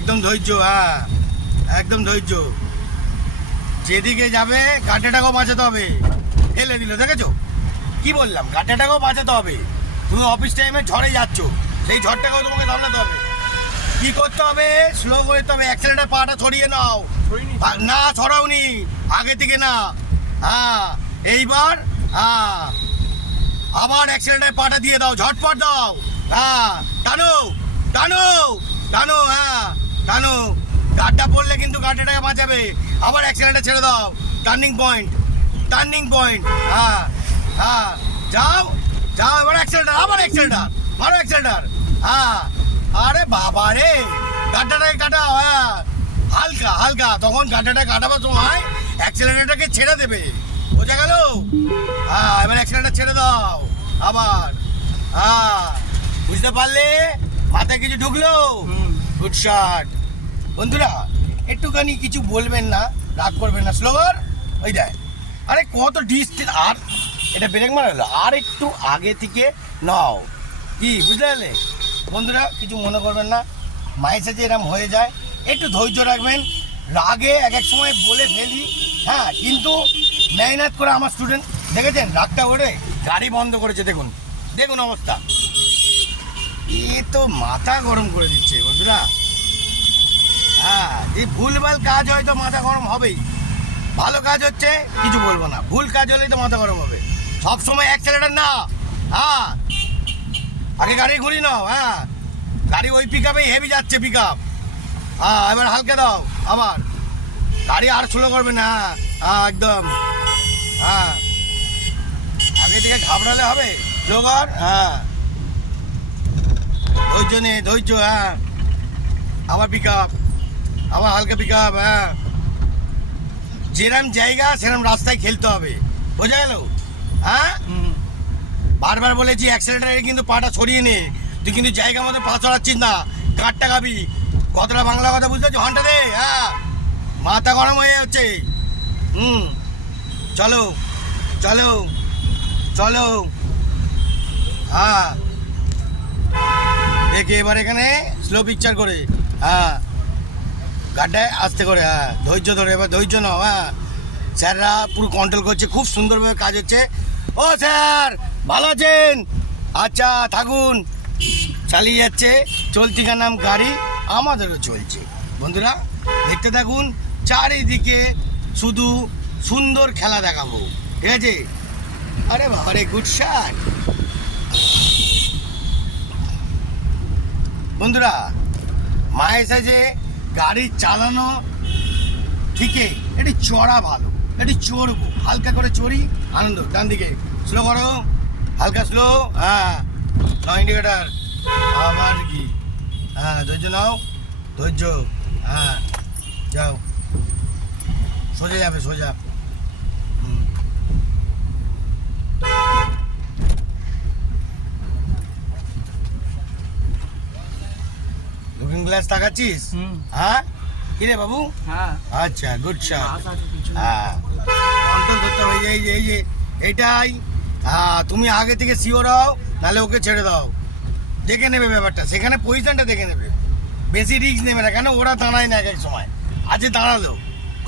একদম ধৈর্য, হ্যাঁ একদম ধৈর্য। যেদিকে যাবে গাড্ডাটাকেও বাঁচাতে হবে। ফেলে দিল, দেখেছো কি বললাম? গাড্ডাটাকেও বাঁচাতে হবে। তুমি অফিস টাইমে ঝড়ে যাচ্ছ, সেই ঝড়টাকেও তোমাকে সামলাতে হবে। কি করতে হবে? স্লো করতে হবে। অ্যাক্সেলেটার পাটা ছড়িয়ে নাও। না ছড়াওনি আগে থেকে, না। হ্যাঁ এইবার, হ্যাঁ আবার অ্যাক্সেলেটার পাটা দিয়ে দাও, ঝটপট দাও। হ্যাঁ টানো টানো টানো, হ্যাঁ টানো। গাড্ডা পড়লে কিন্তু গাড্ডাটাকে বাঁচাবে। আবার অ্যাক্সেলেটার ছেড়ে দাও। Turning point, turning point. হ্যাঁ হ্যাঁ যাও যাও, এবার অ্যাক্সেলেটার, আবার অ্যাক্সেলেটার, মারো অ্যাক্সেলেটার। হ্যাঁ আরে বাবা রে, গাড্ডাটাকে কাটাও। হ্যাঁ হালকা হালকা, তখন গাড্ডাটা কাটাবার সময় অ্যাক্সেলেটারটাকে ছেড়ে দেবে। বোঝা গেল? হ্যাঁ এবার অ্যাক্সেলেটার ছেড়ে দাও আবার। হ্যাঁ বুঝতে পারলে? মাথায় কিছু ঢুকলো? Good shot. বন্ধুরা একটুখানি কিছু বলবেন না, রাগ করবেন না। স্লোগার ওই দেয়, আরে কত ডিস্টেন্স, আর এটা ব্রেক মারালো, আর একটু আগে থেকে নাও। কি বুঝতে পারলে বন্ধুরা? কিছু মনে করবেন না, মায়ের সাথে এরকম হয়ে যায়, একটু ধৈর্য রাখবেন। রাগে এক এক সময় বলে ফেলি, হ্যাঁ কিন্তু মেহনত করে আমার স্টুডেন্ট দেখেছেন, রাগটা ওরে গাড়ি বন্ধ করেছে। দেখুন দেখুন অবস্থা, এ তো মাথা গরম করে দিচ্ছে বন্ধুরা। হ্যাঁ যে ভুলভাল কাজ হয় তো মাথা গরম হবেই। ভালো কাজ হচ্ছে কিছু বলবো না, ভুল কাজ হলেই তো মাথা গরম হবে। সব সময় অ্যাক্সেলেটার না। হ্যাঁ আগে গাড়ি ঘুরি নাও। হ্যাঁ গাড়ি ওই পিক আপেই হেভি যাচ্ছে পিক আপ। হ্যাঁ এবার হালকা দাও আবার, গাড়ি আর স্লো করবে না। হ্যাঁ একদম, হ্যাঁ আগে থেকে ঘাবড়ালে হবে। স্লো কর, হ্যাঁ ধৈর্য নে, ধৈর্য। হ্যাঁ আবার পিক আপ, আবার হালকা পিক আপ। হ্যাঁ যেরম জায়গা সেরম রাস্তায় খেলতে হবে। বোঝা গেল? হ্যাঁ বারবার বলেছি অ্যাক্সেলেটারে কিন্তু পাটা ছড়িয়ে নে। তুই কিন্তু জায়গা মতো পা ছড়াচ্ছিস না, কাঠটা খাবি। কতটা বাংলা কথা বুঝতে পারছি? হন্টা দে। হ্যাঁ মাথা গরম হয়ে যাচ্ছে। চলো চলো চলো। হ্যাঁ দেখে এবার এখানে স্লো পিকচার করে, হ্যাঁ গাড্ডায় আস্তে করে। হ্যাঁ ধৈর্য ধরে, এবার ধৈর্য নাও। হ্যাঁ স্যাররা পুরো কন্ট্রোল করছে, খুব সুন্দরভাবে কাজ হচ্ছে। ও স্যার ভালো আছেন? আচ্ছা থাকুন। চালিয়ে যাচ্ছে, চলতি কা নাম গাড়ি, আমাদেরও চলছে। বন্ধুরা দেখতে থাকুন, চারিদিকে শুধু সুন্দর খেলা দেখাবো, ঠিক আছে? আরে বাবারে, গুড শট। বন্ধুরা মায়ের সাথে গাড়ি চালানো ঠিকই, এটি চড়া ভালো, এটি চড়বো, হালকা করে চড়ি, আনন্দ। ডান দিকে স্লো করো, হালকা স্লো। হ্যাঁ নাও ইন্ডিকেটার, আবার কি। হ্যাঁ ধৈর্য নাও, ধৈর্য। হ্যাঁ যাও, সোজা যাবে, সোজা। লুকিং গ্লাস তাকাচ্ছিস? হ্যাঁ কিরে বাবু? আচ্ছা গুড শট। হ্যাঁ কন্ট্রোল করতে হবে, এই যে এইটাই। হ্যাঁ তুমি আগে থেকে শিওর হও, নাহলে ওকে ছেড়ে দাও। দেখে নেবে ব্যাপারটা, সেখানে পজিশনটা দেখে নেবে, বেশি রিস্ক নেবে না। কেন ওরা দাঁড়ায় না এক এক সময়, আজকে দাঁড়ালো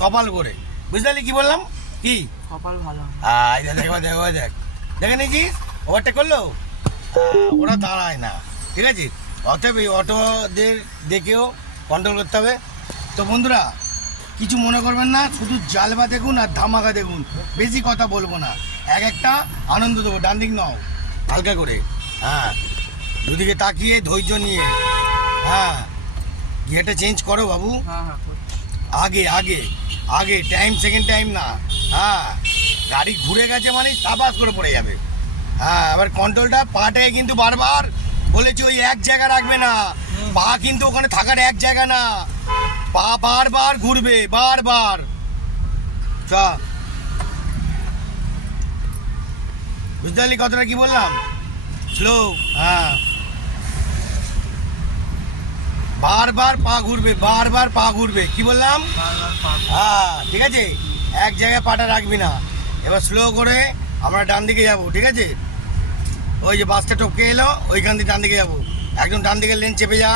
কপাল করে। বুঝতে পারলি কি বললাম? কি কপাল ভালো? হ্যাঁ দেখো দেখো, দেখ দেখে নিয়েছিস ওভারটেক করলো। ওরা দাঁড়ায় না, ঠিক আছে? অতএব এই অটোদের দেখেও কন্ট্রোল করতে হবে। তো বন্ধুরা কিছু মনে করবেন না, শুধু জালবা দেখুন আর ধামাকা দেখুন, বেশি কথা বলবো না, এক একটা আনন্দ দেবো। ডান দিক নাও হালকা করে। হ্যাঁ দুদিকে তাকিয়ে ধৈর্য নিয়ে। হ্যাঁ গিয়ারটা চেঞ্জ করো বাবু। আগে আগে আগে, টাইম সেকেন্ড টাইম না। হ্যাঁ গাড়ি ঘুরে গেছে মানে সাবাস করে পড়ে যাবে। হ্যাঁ এবার কন্ট্রোলটা পাটায় কিন্তু বারবার বলেছি ওই এক জায়গা রাখবে না, পা কিন্তু ওখানে থাকার এক জায়গা না, পা বারবার ঘুরবে, বারবার। চা বুঝতে পারলি কথাটা কি বললাম? স্লো। হ্যাঁ বারবার পা ঘুরবে, বারবার পা ঘুরবে। কি বললাম? হ্যাঁ ঠিক আছে, এক জায়গায় পাটা রাখবি না। এবার স্লো করে আমরা ডান দিকে যাবো, ঠিক আছে? ওই যে বাসটা টপকে এলো, ওইখান দিয়ে ডান দিকে যাবো, একদম ডান দিকে লেন চেপে যা,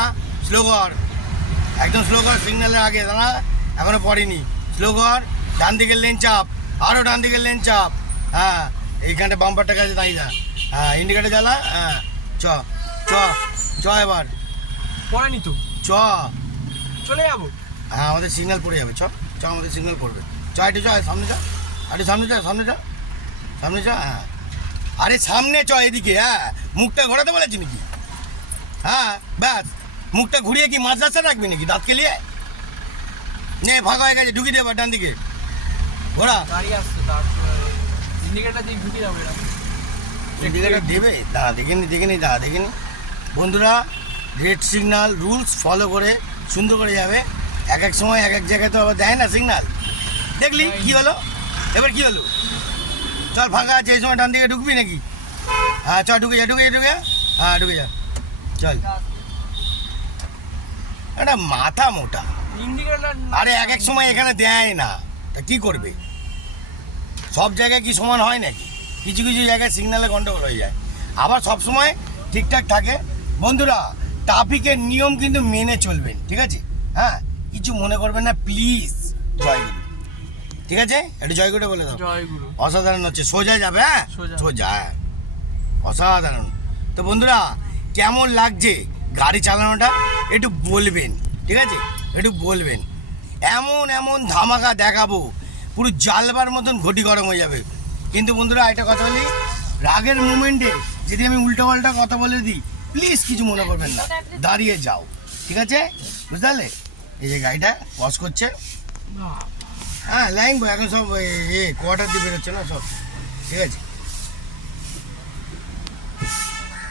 স্লো কর। একদম স্লো কর, সিগন্যালের আগে দাঁড়া, এখনো পড়েনি। স্লো কর, ডান দিকের লেন চাপ, আরও ডান দিকের লেন চাপ। হ্যাঁ, এইখানটা বাম্পারটা কাছে দাঁড়িয়ে যা। হ্যাঁ, ইন্ডিকেটার জ্বালা। হ্যাঁ, চ চ চ এবার পড়েনি তো, চ। চলে যাবো। হ্যাঁ, আমাদের সিগন্যাল পড়ে যাবে। চ চ, আমাদের সিগন্যাল পড়বে। চ একটু চ, সামনে চ, একটু সামনে চ, সামনে চ, সামনে চ। হ্যাঁ, আরে সামনে চ, এদিকে। হ্যাঁ, মুখটা ঘোরাতে বলেছি নাকি? হ্যাঁ, ব্যাস, মুখটা ঘুরিয়ে কি মাছ রাস্তা রাখবি নাকি দাঁত কেলিয়ে? নে, ফাঁকা হয়ে গেছে, ঢুকিয়ে দেবার ডান দিকে ঘোরা। গাড়ি আসছে, তার ইন্ডিকেটার দিয়ে ঢুকে যাবে এরা। ইন্ডিকেটার দেবে, দাঁড়া দেখে নি, দেখে নি, দাঁড়া দেখে নি। বন্ধুরা, রেড সিগন্যাল রুলস ফলো করে সুন্দর করে যাবে। এক এক সময় এক এক জায়গায় তো আবার দেয় না সিগন্যাল। দেখলি কি হলো? এবার কি হলো? চল, ফাঁকা আছে, এই সময় ডান দিকে ঢুকবি নাকি? হ্যাঁ, চল, ঢুকে যা, ঢুকে যা, ঢুকে যা। হ্যাঁ, ঢুকে যা, চল। একটা মাথা মোটা। ইন্ডিকেটার আরে এক এক সময় এখানে দেয় না, তা কি করবে? সব জায়গায় কি সমান হয় নাকি? কিছু কিছু জায়গায় সিগন্যালে গন্ডগোল হয়ে যায়, আবার সব সময় ঠিকঠাক থাকে। বন্ধুরা, ট্রাফিকের নিয়ম কিন্তু মেনে চলবেন, ঠিক আছে? হ্যাঁ, কিছু মনে করবেন না প্লিজ। জয়গুরু, ঠিক আছে? একটু জয়গুরু বলে দাও। জয়গুরু। অসাধারণ হচ্ছে, সোজা যাবে। হ্যাঁ, সোজা। সোজা, হ্যাঁ, অসাধারণ। তো বন্ধুরা, কেমন লাগছে গাড়ি চালানোটা একটু বলবেন, ঠিক আছে? একটু বলবেন। এমন এমন ধামাকা দেখাবো, পুরো জালবার মতন ঘটি গরম হয়ে যাবে। কিন্তু বন্ধুরা, একটা কথা বলি, রাগের মুমেন্টে যদি আমি উল্টো পাল্টা কথা বলে দিই, প্লিজ কিছু মনে করবেন না, দাঁড়িয়ে যাও, ঠিক আছে? বুঝতে পারলে? এই যে গাড়িটা ওয়াশ করছে। হ্যাঁ, লাইন বয় এখন সব কোয়ার্টার দিয়ে বেরোচ্ছে না সব, ঠিক আছে?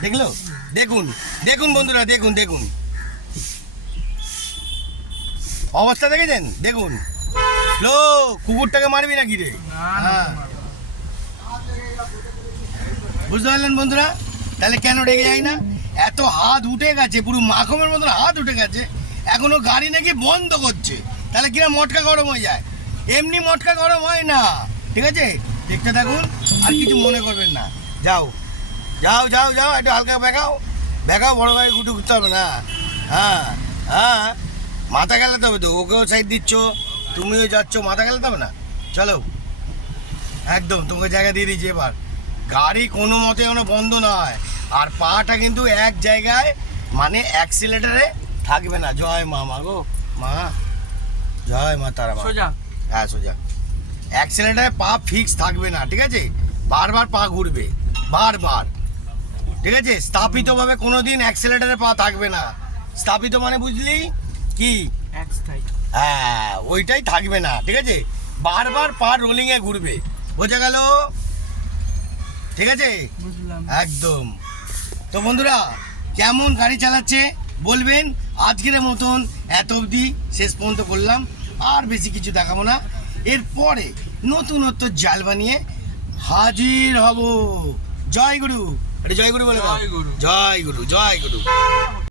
দেখলো? দেখুন দেখুন বন্ধুরা, দেখুন দেখুন অবস্থা দেখেছেন? দেখুন, লো কুকুরটাকে মারবি নাকি রে? হ্যাঁ, বুঝতে পারলেন বন্ধুরা? তাহলে কেন রেগে যাই না? এত হাত উঠে গেছে, পুরো মাখমের মতন হাত উঠে গেছে, এখনো গাড়ি নাকি বন্ধ করছে। তাহলে কিনা মটকা গরম হয়ে যায়? এমনি মটকা গরম হয় না, ঠিক আছে? দেখতে থাকুন, আর কিছু মনে করবেন না। যাও যাও যাও যাও, একটু হালকা বেগাও বেগাও, বড় গাড়ি ঘুটে ঘুরতে হবে না। হ্যাঁ হ্যাঁ, মাথা গেলাতে হবে তো, ওকেও সাইড দিচ্ছ, তুমিও যাচ্ছ, মাথা গেলাতে হবে না। চলো, একদম তোমাকে জায়গা দিয়ে দিচ্ছি এবার। গাড়ি কোনো মতে কোনো বন্ধ নয়, আর পাটা কিন্তু এক জায়গায়, মানে অ্যাক্সিলেটারে থাকবে না। জয় মা, মা গো মা, জয় মা তারা মা। সোজা। হ্যাঁ, সোজা। অ্যাক্সিলেটারে পা ফিক্স থাকবে না, ঠিক আছে? বারবার পা ঘুরবে, বারবার, ঠিক আছে? স্থাপিতভাবে কোনো দিন অ্যাক্সিলেটারে পা থাকবে না। স্থাপিত মানে বুঝলি কি? একস্থায়ী। হ্যাঁ, ওইটাই থাকবে না, ঠিক আছে? বারবার পা রোলিংয়ে ঘুরবে, বোঝা গেল? ঠিক আছে, বুঝলাম। একদম। তো বন্ধুরা, কেমন গাড়ি চালাচ্ছে বলবেন। আজকের মতন এত অবধি শেষ পর্যন্ত করলাম, আর বেশি কিছু দেখাবো না। এরপরে নতুনত্ব জাল বানিয়ে হাজির হব। জয় গুরু, জয় গুরু বলে দাও। জয় গুরু। জয় গুরু, জয় গুরু।